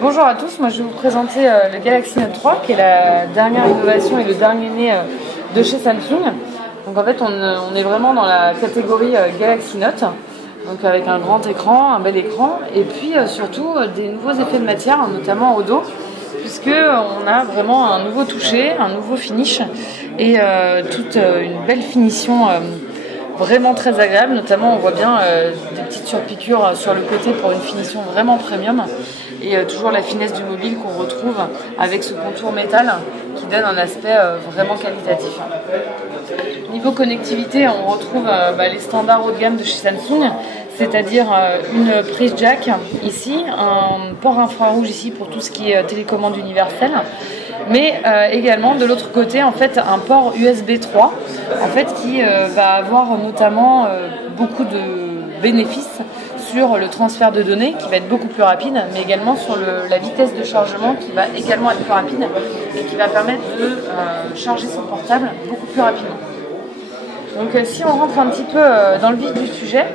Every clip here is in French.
Bonjour à tous, moi je vais vous présenter le Galaxy Note 3 qui est la dernière innovation et le dernier né de chez Samsung. Donc en fait on est vraiment dans la catégorie Galaxy Note, donc avec un grand écran, un bel écran et puis surtout des nouveaux effets de matière, notamment au dos, puisque on a vraiment un nouveau toucher, un nouveau finish et toute une belle finition vraiment très agréable. Notamment on voit bien des petites surpiqûres sur le côté pour une finition vraiment premium et toujours la finesse du mobile qu'on retrouve avec ce contour métal qui donne un aspect vraiment qualitatif. Niveau connectivité, on retrouve les standards haut de gamme de chez Samsung, c'est-à-dire une prise jack ici, un port infrarouge ici pour tout ce qui est télécommande universelle, mais également de l'autre côté en fait un port USB 3 en fait qui va avoir notamment beaucoup de bénéfices sur le transfert de données qui va être beaucoup plus rapide, mais également sur la vitesse de chargement qui va également être plus rapide et qui va permettre de charger son portable beaucoup plus rapidement. Donc si on rentre un petit peu dans le vif du sujet,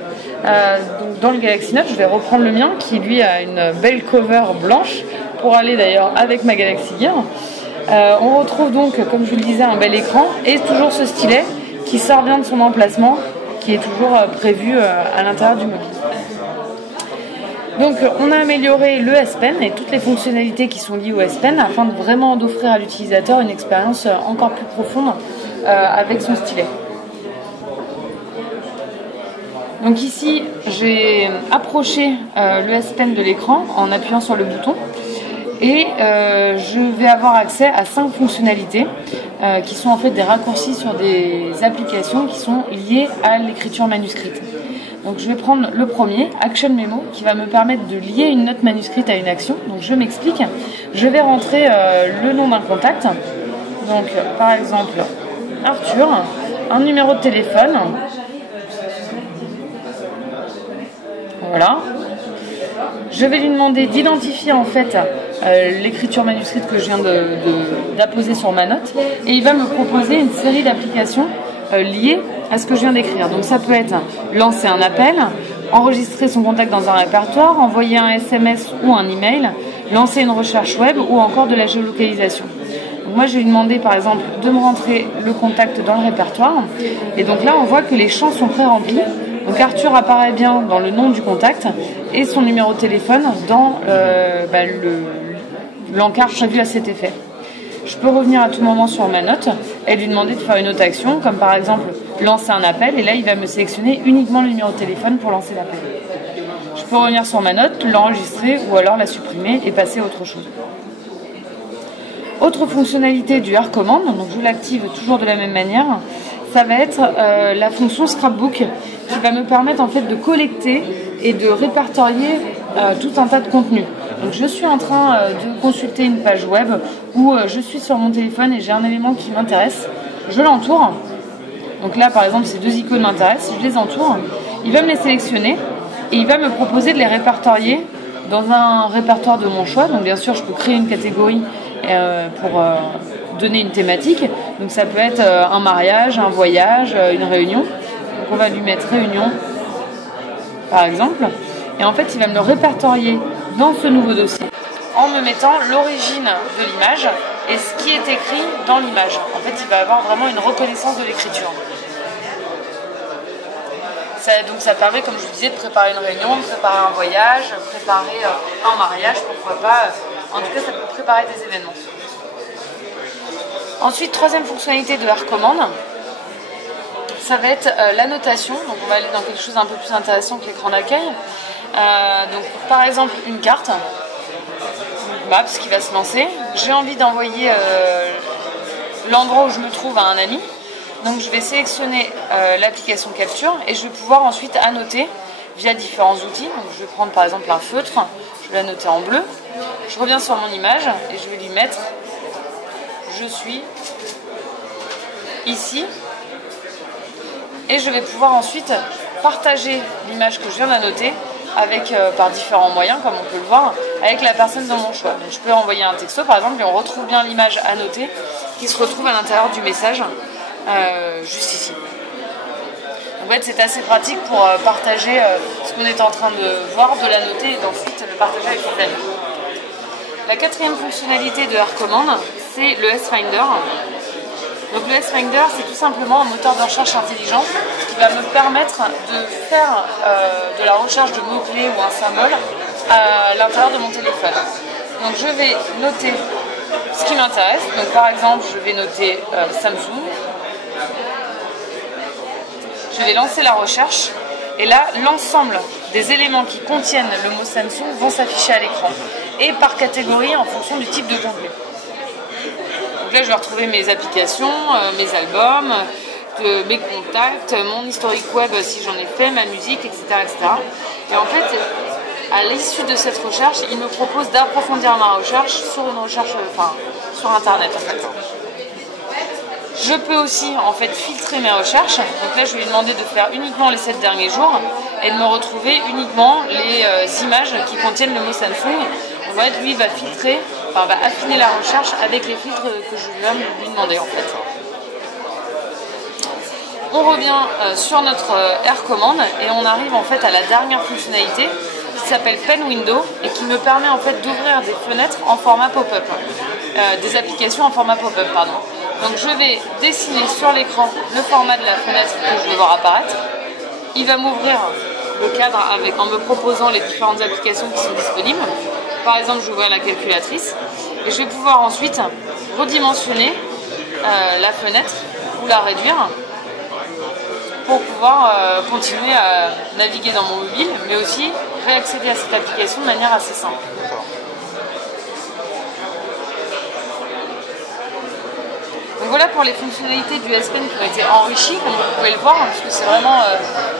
donc dans le Galaxy Note, je vais reprendre le mien qui lui a une belle cover blanche pour aller d'ailleurs avec ma Galaxy Gear. On retrouve donc, comme je vous le disais, un bel écran et toujours ce stylet qui sort bien de son emplacement, qui est toujours prévu à l'intérieur du mobile. Donc on a amélioré le S Pen et toutes les fonctionnalités qui sont liées au S Pen afin de vraiment d'offrir à l'utilisateur une expérience encore plus profonde avec son stylet. Donc ici j'ai approché le S Pen de l'écran en appuyant sur le bouton et je vais avoir accès à 5 fonctionnalités qui sont en fait des raccourcis sur des applications qui sont liées à l'écriture manuscrite. Donc je vais prendre le premier, Action Memo, qui va me permettre de lier une note manuscrite à une action. Donc je m'explique. Je vais rentrer le nom d'un contact. Donc par exemple Arthur, un numéro de téléphone. Voilà. Je vais lui demander d'identifier en fait l'écriture manuscrite que je viens d'apposer sur ma note. Et il va me proposer une série d'applications liées à ce que je viens d'écrire. Donc ça peut être lancer un appel, enregistrer son contact dans un répertoire, envoyer un SMS ou un email, lancer une recherche web ou encore de la géolocalisation. Donc moi je vais lui demander par exemple de me rentrer le contact dans le répertoire et donc là on voit que les champs sont pré-remplis. Donc Arthur apparaît bien dans le nom du contact et son numéro de téléphone dans l'encart prévu à cet effet. Je peux revenir à tout moment sur ma note et lui demander de faire une autre action, comme par exemple lancer un appel, et là il va me sélectionner uniquement le numéro de téléphone pour lancer l'appel. Je peux revenir sur ma note, l'enregistrer ou alors la supprimer et passer à autre chose. Autre fonctionnalité du R-Command, donc je l'active toujours de la même manière, ça va être la fonction Scrapbook qui va me permettre en fait de collecter et de répertorier tout un tas de contenus. Donc je suis en train de consulter une page web ou je suis sur mon téléphone et j'ai un élément qui m'intéresse, je l'entoure. Donc là par exemple ces deux icônes m'intéressent, je les entoure, il va me les sélectionner et il va me proposer de les répertorier dans un répertoire de mon choix. Donc bien sûr je peux créer une catégorie pour donner une thématique, donc ça peut être un mariage, un voyage, une réunion. Donc on va lui mettre réunion par exemple et en fait il va me le répertorier dans ce nouveau dossier en me mettant l'origine de l'image et ce qui est écrit dans l'image. En fait il va avoir vraiment une reconnaissance de l'écriture. Donc ça permet, comme je vous disais, de préparer une réunion, de préparer un voyage, préparer un mariage, pourquoi pas. En tout cas ça peut préparer des événements. Ensuite, troisième fonctionnalité de R-Command, ça va être l'annotation. Donc on va aller dans quelque chose d'un peu plus intéressant que l'écran d'accueil. Donc par exemple une carte, Maps qui va se lancer. J'ai envie d'envoyer l'endroit où je me trouve à un ami. Donc je vais sélectionner l'application Capture et je vais pouvoir ensuite annoter via différents outils. Donc je vais prendre par exemple un feutre, je vais annoter en bleu. Je reviens sur mon image et je vais lui mettre je suis ici et je vais pouvoir ensuite partager l'image que je viens d'annoter avec, par différents moyens comme on peut le voir, avec la personne de mon choix. Donc je peux envoyer un texto par exemple et on retrouve bien l'image annotée qui se retrouve à l'intérieur du message juste ici. En fait, c'est assez pratique pour partager ce qu'on est en train de voir, de la noter et d'ensuite le partager avec ses amis. La quatrième fonctionnalité de AirCommand, c'est le S-Finder. Donc le S-Finder, c'est tout simplement un moteur de recherche intelligent qui va me permettre de faire de la recherche de mots-clés ou un symbole à l'intérieur de mon téléphone. Donc je vais noter ce qui m'intéresse. Donc par exemple, je vais noter Samsung. Je vais lancer la recherche. Et là, l'ensemble des éléments qui contiennent le mot Samsung vont s'afficher à l'écran. Et par catégorie en fonction du type de contenu. Donc là, je vais retrouver mes applications, mes albums, mes contacts, mon historique web si j'en ai fait, ma musique, etc., etc. Et en fait, à l'issue de cette recherche, il me propose d'approfondir ma recherche sur une recherche, sur Internet en fait. Je peux aussi en fait filtrer mes recherches. Donc là, je vais lui demander de faire uniquement les 7 derniers jours et de me retrouver uniquement les images qui contiennent le mot Samsung. En fait, lui va filtrer, va affiner la recherche avec les filtres que je viens de lui demander en fait. On revient sur notre AirCommand et on arrive en fait à la dernière fonctionnalité qui s'appelle Pen Window et qui me permet en fait d'ouvrir des fenêtres en format pop-up, des applications en format pop-up, pardon. Donc je vais dessiner sur l'écran le format de la fenêtre que je vais voir apparaître. Il va m'ouvrir le cadre en me proposant les différentes applications qui sont disponibles. Par exemple, je vais ouvrir la calculatrice et je vais pouvoir ensuite redimensionner la fenêtre ou la réduire pour pouvoir continuer à naviguer dans mon mobile, mais aussi réaccéder à cette application de manière assez simple. Donc voilà pour les fonctionnalités du S Pen qui ont été enrichies, comme vous pouvez le voir, parce que c'est vraiment,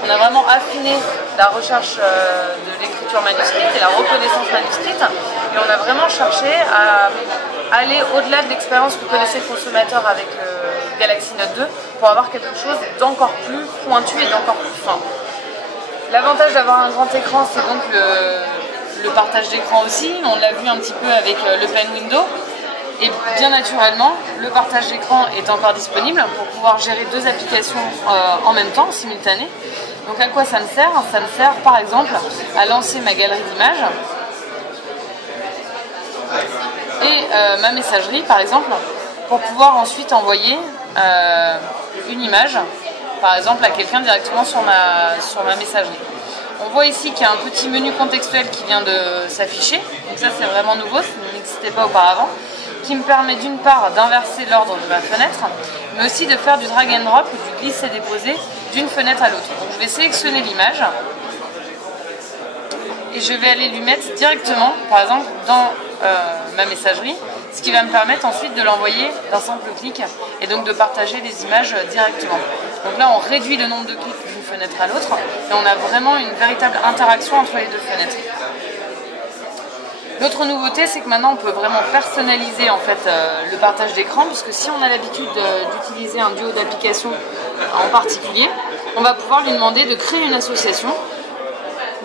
on a vraiment affiné la recherche de l'écriture manuscrite et la reconnaissance manuscrite, et on a vraiment cherché à aller au-delà de l'expérience que connaissait le consommateur avec le Galaxy Note 2 pour avoir quelque chose d'encore plus pointu et d'encore plus fin. L'avantage d'avoir un grand écran, c'est donc le partage d'écran aussi. On l'a vu un petit peu avec le Pen Window. Et bien naturellement, le partage d'écran est encore disponible pour pouvoir gérer 2 applications en même temps, simultanées. Donc à quoi ça me sert? Ça me sert par exemple à lancer ma galerie d'images et ma messagerie par exemple, pour pouvoir ensuite envoyer une image par exemple à quelqu'un directement sur ma messagerie. On voit ici qu'il y a un petit menu contextuel qui vient de s'afficher, donc ça c'est vraiment nouveau, ça n'existait pas auparavant, qui me permet d'une part d'inverser l'ordre de ma fenêtre, mais aussi de faire du drag and drop ou du glisser-déposer d'une fenêtre à l'autre. Donc je vais sélectionner l'image et je vais aller lui mettre directement, par exemple, dans ma messagerie, ce qui va me permettre ensuite de l'envoyer d'un simple clic et donc de partager les images directement. Donc là, on réduit le nombre de clics d'une fenêtre à l'autre et on a vraiment une véritable interaction entre les 2 fenêtres. L'autre nouveauté, c'est que maintenant on peut vraiment personnaliser en fait le partage d'écran, puisque si on a l'habitude d'utiliser un duo d'applications en particulier, on va pouvoir lui demander de créer une association.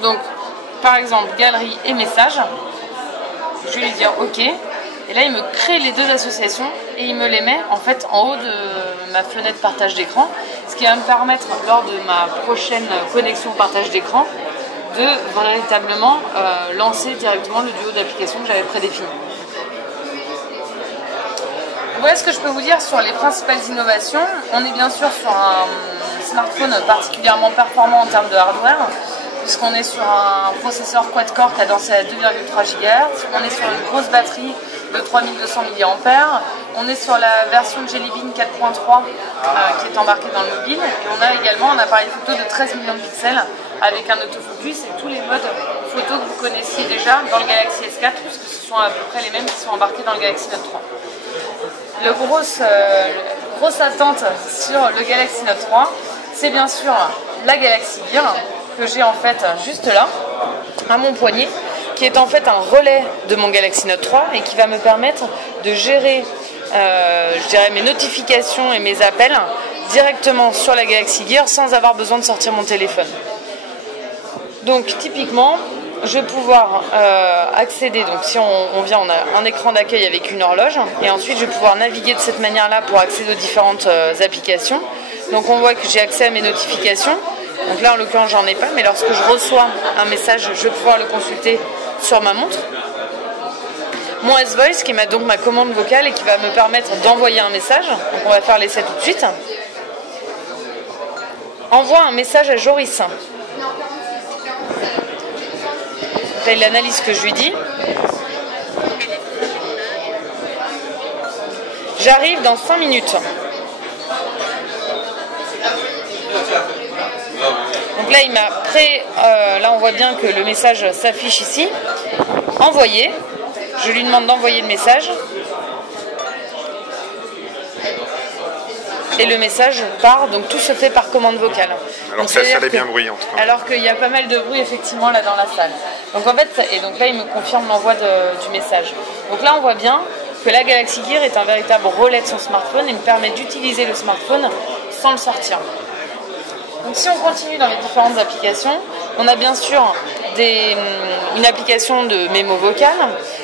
Donc par exemple galerie et message, je vais lui dire OK, et là il me crée les 2 associations et il me les met en fait en haut de ma fenêtre partage d'écran, ce qui va me permettre lors de ma prochaine connexion partage d'écran de véritablement lancer directement le duo d'applications que j'avais prédéfini. Voilà ce que je peux vous dire sur les principales innovations. On est bien sûr sur un smartphone particulièrement performant en termes de hardware, puisqu'on est sur un processeur quad-core cadencé à 2,3 GHz, on est sur une grosse batterie de 3200 mAh, on est sur la version Jelly Bean 4.3 qui est embarquée dans le mobile, et on a également un appareil photo de 13 millions de pixels avec un autofocus et tous les modes photo que vous connaissiez déjà dans le Galaxy S4, puisque ce sont à peu près les mêmes qui sont embarqués dans le Galaxy Note 3. Grosse attente sur le Galaxy Note 3, c'est bien sûr la Galaxy Gear, que j'ai en fait juste là, à mon poignet, qui est en fait un relais de mon Galaxy Note 3 et qui va me permettre de gérer je dirais mes notifications et mes appels directement sur la Galaxy Gear sans avoir besoin de sortir mon téléphone. Donc typiquement, je vais pouvoir accéder, donc si on vient, on a un écran d'accueil avec une horloge, et ensuite je vais pouvoir naviguer de cette manière-là pour accéder aux différentes applications. Donc on voit que j'ai accès à mes notifications. Donc là en l'occurrence j'en ai pas, mais lorsque je reçois un message, je vais pouvoir le consulter sur ma montre. Mon S-Voice qui m'a donc ma commande vocale et qui va me permettre d'envoyer un message. Donc on va faire l'essai tout de suite. Envoie un message à Joris. Donc là il analyse ce que je lui dis. J'arrive dans 5 minutes. Donc là, il m'a là, on voit bien que le message s'affiche ici. Envoyer. Je lui demande d'envoyer le message. Et le message part. Donc tout se fait par commande vocale. Alors que la salle est bien bruyante. Alors qu'il y a pas mal de bruit effectivement là dans la salle. Donc en fait, et donc là, il me confirme l'envoi du message. Donc là, on voit bien que la Galaxy Gear est un véritable relais de son smartphone et me permet d'utiliser le smartphone sans le sortir. Donc si on continue dans les différentes applications, on a bien sûr une application de mémo vocal,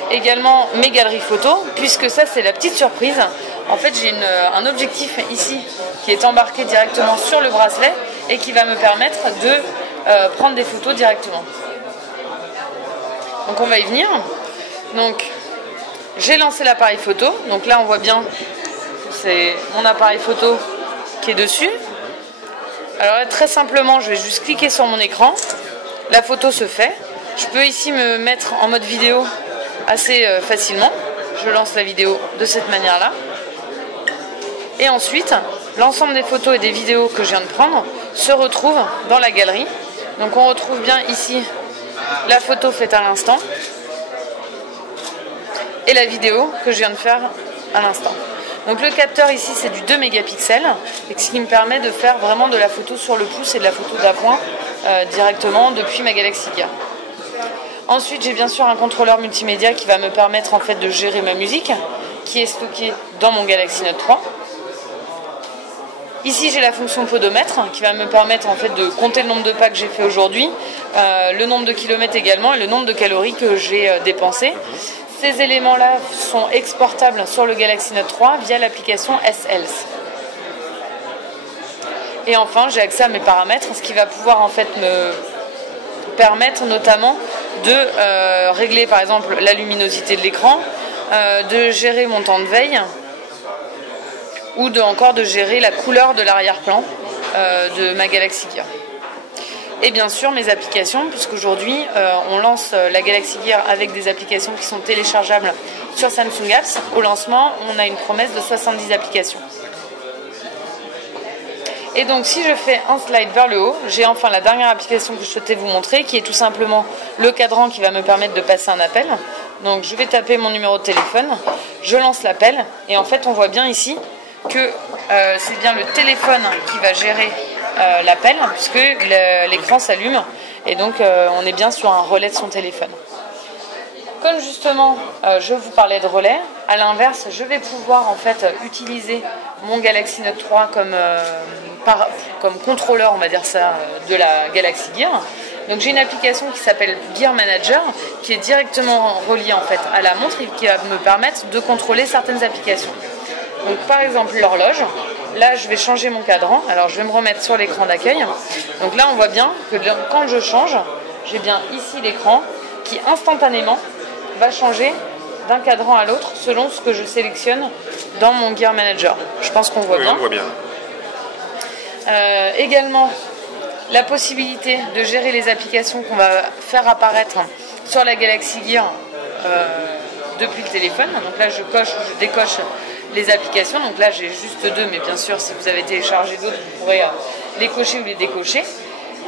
également mes galeries photos, puisque ça c'est la petite surprise. En fait j'ai un objectif ici qui est embarqué directement sur le bracelet et qui va me permettre de prendre des photos directement. Donc on va y venir. Donc j'ai lancé l'appareil photo, donc là on voit bien que c'est mon appareil photo qui est dessus. Alors là très simplement je vais juste cliquer sur mon écran, la photo se fait. Je peux ici me mettre en mode vidéo assez facilement. Je lance la vidéo de cette manière là. Et ensuite l'ensemble des photos et des vidéos que je viens de prendre se retrouvent dans la galerie. Donc on retrouve bien ici la photo faite à l'instant et la vidéo que je viens de faire à l'instant. Donc le capteur ici c'est du 2 mégapixels, et ce qui me permet de faire vraiment de la photo sur le pouce et de la photo d'appoint directement depuis ma Galaxy Gear. Ensuite j'ai bien sûr un contrôleur multimédia qui va me permettre en fait de gérer ma musique qui est stockée dans mon Galaxy Note 3. Ici j'ai la fonction podomètre qui va me permettre en fait de compter le nombre de pas que j'ai fait aujourd'hui, le nombre de kilomètres également et le nombre de calories que j'ai dépensé. Ces éléments-là sont exportables sur le Galaxy Note 3 via l'application S-Health. Et enfin, j'ai accès à mes paramètres, ce qui va pouvoir en fait me permettre notamment de régler par exemple la luminosité de l'écran, de gérer mon temps de veille ou encore de gérer la couleur de l'arrière-plan de ma Galaxy Gear. Et bien sûr mes applications, puisqu'aujourd'hui on lance la Galaxy Gear avec des applications qui sont téléchargeables sur Samsung Apps. Au lancement, on a une promesse de 70 applications. Et donc si je fais un slide vers le haut, j'ai enfin la dernière application que je souhaitais vous montrer, qui est tout simplement le cadran qui va me permettre de passer un appel. Donc je vais taper mon numéro de téléphone, je lance l'appel, et en fait on voit bien ici que c'est bien le téléphone qui va gérer l'appel, puisque l'écran s'allume et donc on est bien sur un relais de son téléphone. Comme justement je vous parlais de relais, à l'inverse je vais pouvoir en fait utiliser mon Galaxy Note 3 comme contrôleur, on va dire ça, de la Galaxy Gear. Donc j'ai une application qui s'appelle Gear Manager qui est directement reliée en fait à la montre et qui va me permettre de contrôler certaines applications. Donc par exemple l'horloge. Là, je vais changer mon cadran. Alors, je vais me remettre sur l'écran d'accueil. Donc là, on voit bien que quand je change, j'ai bien ici l'écran qui instantanément va changer d'un cadran à l'autre selon ce que je sélectionne dans mon Gear Manager. Je pense qu'on voit bien. On voit bien. Également, la possibilité de gérer les applications qu'on va faire apparaître sur la Galaxy Gear depuis le téléphone. Donc là, je coche ou je décoche les applications. Donc là, j'ai juste 2, mais bien sûr, si vous avez téléchargé d'autres, vous pourrez les cocher ou les décocher.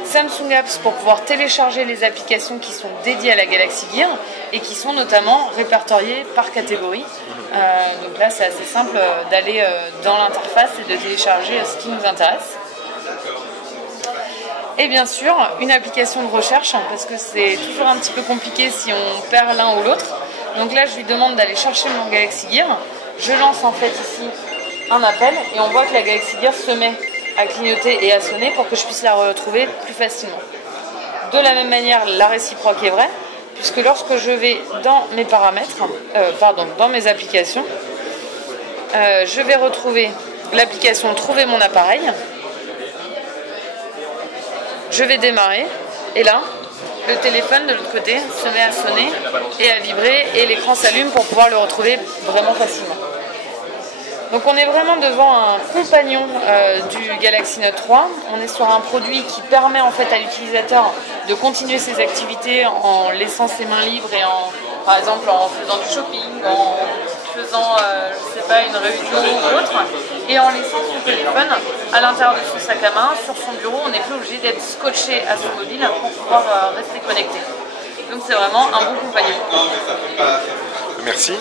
Samsung Apps pour pouvoir télécharger les applications qui sont dédiées à la Galaxy Gear et qui sont notamment répertoriées par catégorie. Donc là, c'est assez simple d'aller dans l'interface et de télécharger ce qui nous intéresse. Et bien sûr, une application de recherche, parce que c'est toujours un petit peu compliqué si on perd l'un ou l'autre. Donc là, je lui demande d'aller chercher mon Galaxy Gear. Je lance en fait ici un appel et on voit que la Galaxy Gear se met à clignoter et à sonner pour que je puisse la retrouver plus facilement. De la même manière, la réciproque est vraie, puisque lorsque je vais dans mes paramètres, dans mes applications, je vais retrouver l'application Trouver mon appareil. je vais démarrer et là, le téléphone de l'autre côté se met à sonner et à vibrer et l'écran s'allume pour pouvoir le retrouver vraiment facilement. Donc on est vraiment devant un compagnon du Galaxy Note 3. On est sur un produit qui permet en fait à l'utilisateur de continuer ses activités en laissant ses mains libres et par exemple en faisant du shopping, en faisant je sais pas, une réunion ou autre, et en laissant son téléphone à l'intérieur de son sac à main, sur son bureau. On n'est plus obligé d'être scotché à son mobile pour pouvoir rester connecté. Donc c'est vraiment un bon compagnon. Merci.